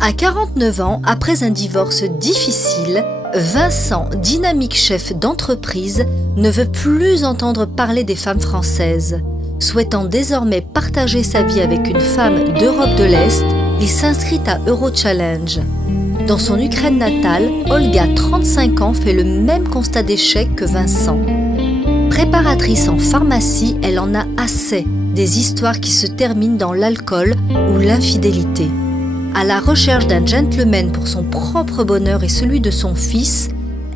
À 49 ans, après un divorce difficile, Vincent, dynamique chef d'entreprise, ne veut plus entendre parler des femmes françaises. Souhaitant désormais partager sa vie avec une femme d'Europe de l'Est, il s'inscrit à Eurochallenge. Dans son Ukraine natale, Olga, 35 ans, fait le même constat d'échec que Vincent. Préparatrice en pharmacie, elle en a assez des histoires qui se terminent dans l'alcool ou l'infidélité. À la recherche d'un gentleman pour son propre bonheur et celui de son fils,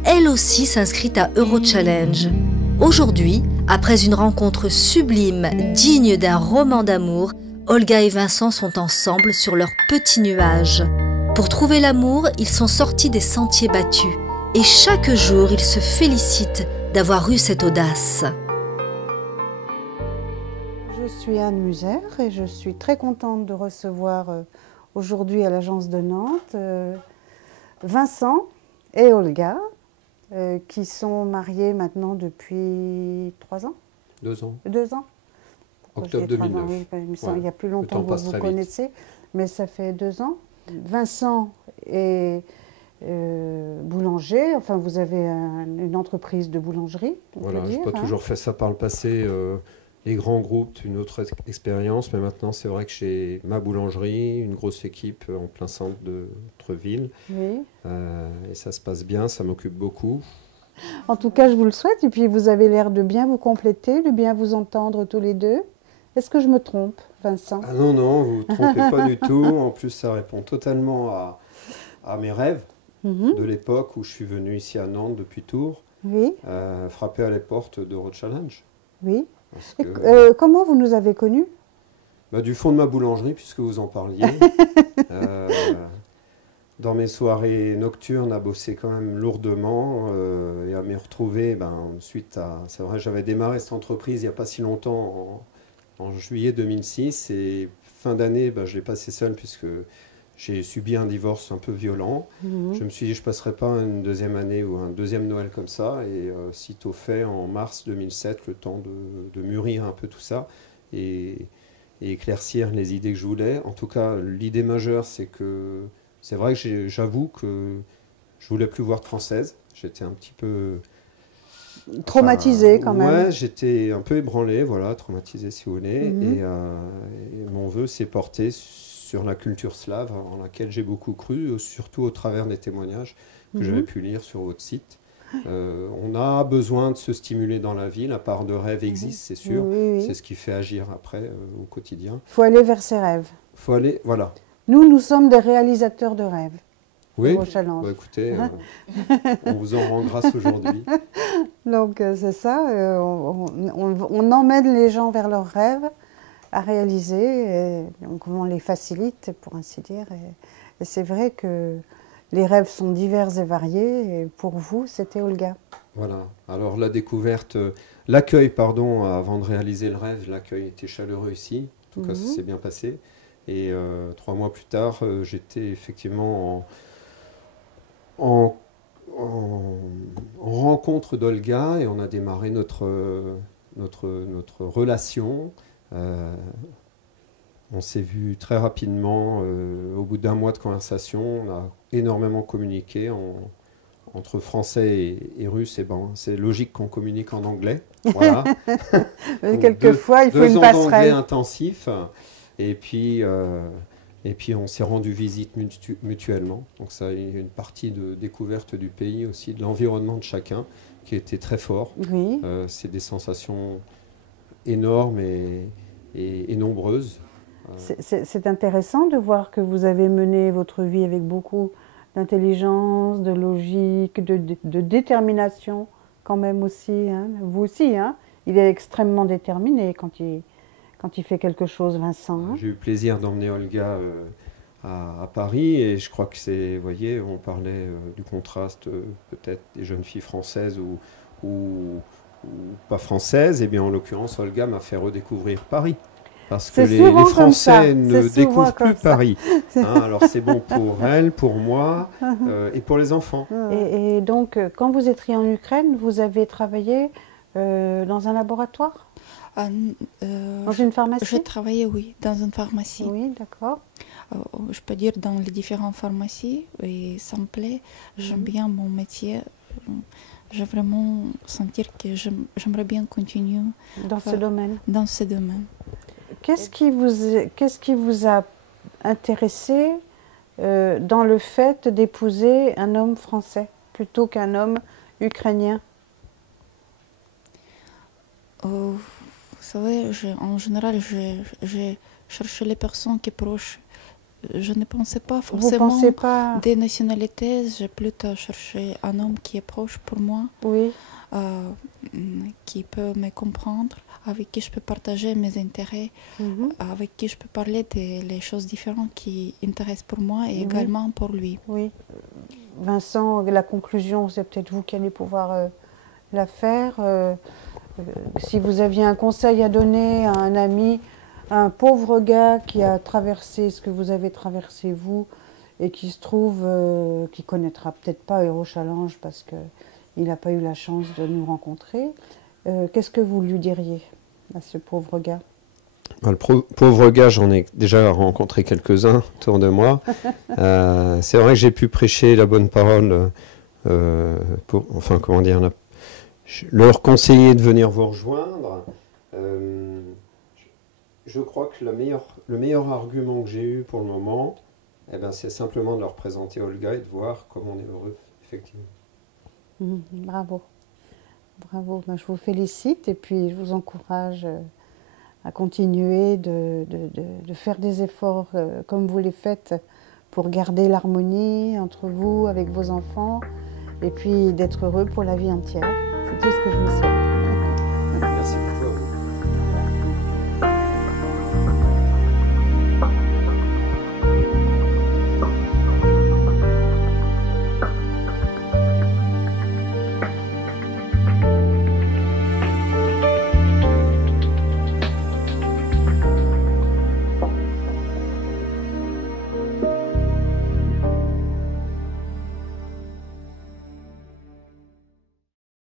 elle aussi s'inscrit à Eurochallenge. Aujourd'hui, après une rencontre sublime, digne d'un roman d'amour, Olga et Vincent sont ensemble sur leur petit nuage. Pour trouver l'amour, ils sont sortis des sentiers battus. Et chaque jour, ils se félicitent d'avoir eu cette audace. Je suis Anne Muser et je suis très contente de recevoir aujourd'hui à l'agence de Nantes Vincent et Olga, qui sont mariés maintenant depuis 3 ans. 2 ans. 2 ans. Octobre 2009. Oui, il y a plus longtemps que vous connaissez, mais ça fait 2 ans. Vincent est boulanger, enfin vous avez une entreprise de boulangerie. Voilà, je n'ai pas toujours fait ça par le passé. Les grands groupes, une autre expérience, mais maintenant c'est vrai que j'ai ma boulangerie, une grosse équipe en plein centre de Treville. Oui. Et ça se passe bien, ça m'occupe beaucoup. En tout cas, je vous le souhaite. Et puis vous avez l'air de bien vous compléter, de bien vous entendre tous les deux. Est-ce que je me trompe, Vincent? Ah non, non, vous ne vous trompez pas du tout. En plus, ça répond totalement à mes rêves de l'époque où je suis venu ici à Nantes depuis Tours, oui. Frapper à les portes d'Eurochallenge. Oui. Comment vous nous avez connus? Du fond de ma boulangerie, puisque vous en parliez. Dans mes soirées nocturnes, à bosser quand même lourdement et à m'y retrouver suite à... C'est vrai, j'avais démarré cette entreprise il n'y a pas si longtemps, en juillet 2006, et fin d'année, je l'ai passé seul puisque j'ai subi un divorce un peu violent. Je me suis dit, je ne passerai pas une deuxième année ou un deuxième Noël comme ça. Et sitôt fait, en mars 2007, le temps de mûrir un peu tout ça et éclaircir les idées que je voulais. En tout cas, l'idée majeure, c'est que c'est vrai que j'avoue que je ne voulais plus voir de Française. J'étais un petit peu... Traumatisé quand même. Ouais, j'étais un peu ébranlé, voilà, traumatisé si vous voulez. Et mon vœu s'est porté sur la culture slave, en laquelle j'ai beaucoup cru, surtout au travers des témoignages que j'avais pu lire sur votre site. On a besoin de se stimuler dans la vie, la part de rêve existe, c'est sûr. Oui. C'est ce qui fait agir après au quotidien. Il faut aller vers ses rêves. Il faut aller, voilà. Nous sommes des réalisateurs de rêves. Oui, écoutez, on vous en rend grâce aujourd'hui. Donc c'est ça, on emmène les gens vers leurs rêves à réaliser, et donc on les facilite pour ainsi dire. Et c'est vrai que les rêves sont divers et variés, et pour vous c'était Olga. Voilà, alors la découverte, l'accueil avant de réaliser le rêve, l'accueil était chaleureux ici, en tout cas ça s'est bien passé. Et 3 mois plus tard, j'étais effectivement en rencontre d'Olga et on a démarré notre relation. On s'est vu très rapidement, au bout d'1 mois de conversation, on a énormément communiqué entre français et russe. Et c'est logique qu'on communique en anglais. Voilà. Quelquefois, il faut une passerelle. 2 ans d'anglais intensif. Et puis on s'est rendu visite mutuellement. Donc ça a eu une partie de découverte du pays aussi, de l'environnement de chacun, qui était très fort. Oui. C'est des sensations énormes et nombreuses. C'est intéressant de voir que vous avez mené votre vie avec beaucoup d'intelligence, de logique, de détermination quand même aussi. Hein. Vous aussi, hein. Il est extrêmement déterminé quand il fait quelque chose, Vincent. Hein. J'ai eu le plaisir d'emmener Olga à Paris et je crois que c'est, vous voyez, on parlait du contraste peut-être des jeunes filles françaises ou pas françaises. Et bien en l'occurrence, Olga m'a fait redécouvrir Paris. Parce que les Français ne découvrent plus Paris. Hein, alors c'est bon pour elle, pour moi et pour les enfants. Et donc, quand vous étiez en Ukraine, vous avez travaillé dans un laboratoire? Dans une pharmacie? J'ai travaillé, oui, dans une pharmacie. Oui, d'accord. je peux dire, dans les différentes pharmacies, et ça me plaît. J'aime bien mon métier. J'ai vraiment sentir que j'aimerais bien continuer dans ce domaine. Dans ce domaine. Qu'est-ce qui vous a intéressé dans le fait d'épouser un homme français plutôt qu'un homme ukrainien? Vous savez, en général, j'ai cherché les personnes qui sont proches. Je ne pensais pas forcément des nationalités. J'ai plutôt cherché un homme qui est proche pour moi, oui. Qui peut me comprendre, avec qui je peux partager mes intérêts, avec qui je peux parler des choses différentes qui intéressent pour moi et également pour lui. Oui. Vincent, la conclusion, c'est peut-être vous qui allez pouvoir la faire. Si vous aviez un conseil à donner à un ami, un pauvre gars qui a traversé ce que vous avez traversé vous et qui se trouve, qui connaîtra peut-être pas Eurochallenge parce qu'il n'a pas eu la chance de nous rencontrer, qu'est-ce que vous lui diriez à ce pauvre gars? Le pauvre gars, j'en ai déjà rencontré quelques-uns autour de moi. C'est vrai que j'ai pu prêcher la bonne parole, enfin comment dire, leur conseiller de venir vous rejoindre. Je crois que le meilleur argument que j'ai eu pour le moment, c'est simplement de leur présenter Olga et de voir comme on est heureux, effectivement. Bravo. Bravo. Ben, je vous félicite et puis je vous encourage à continuer de faire des efforts comme vous les faites pour garder l'harmonie entre vous, avec vos enfants, et puis d'être heureux pour la vie entière. C'est tout ce que je vous souhaite.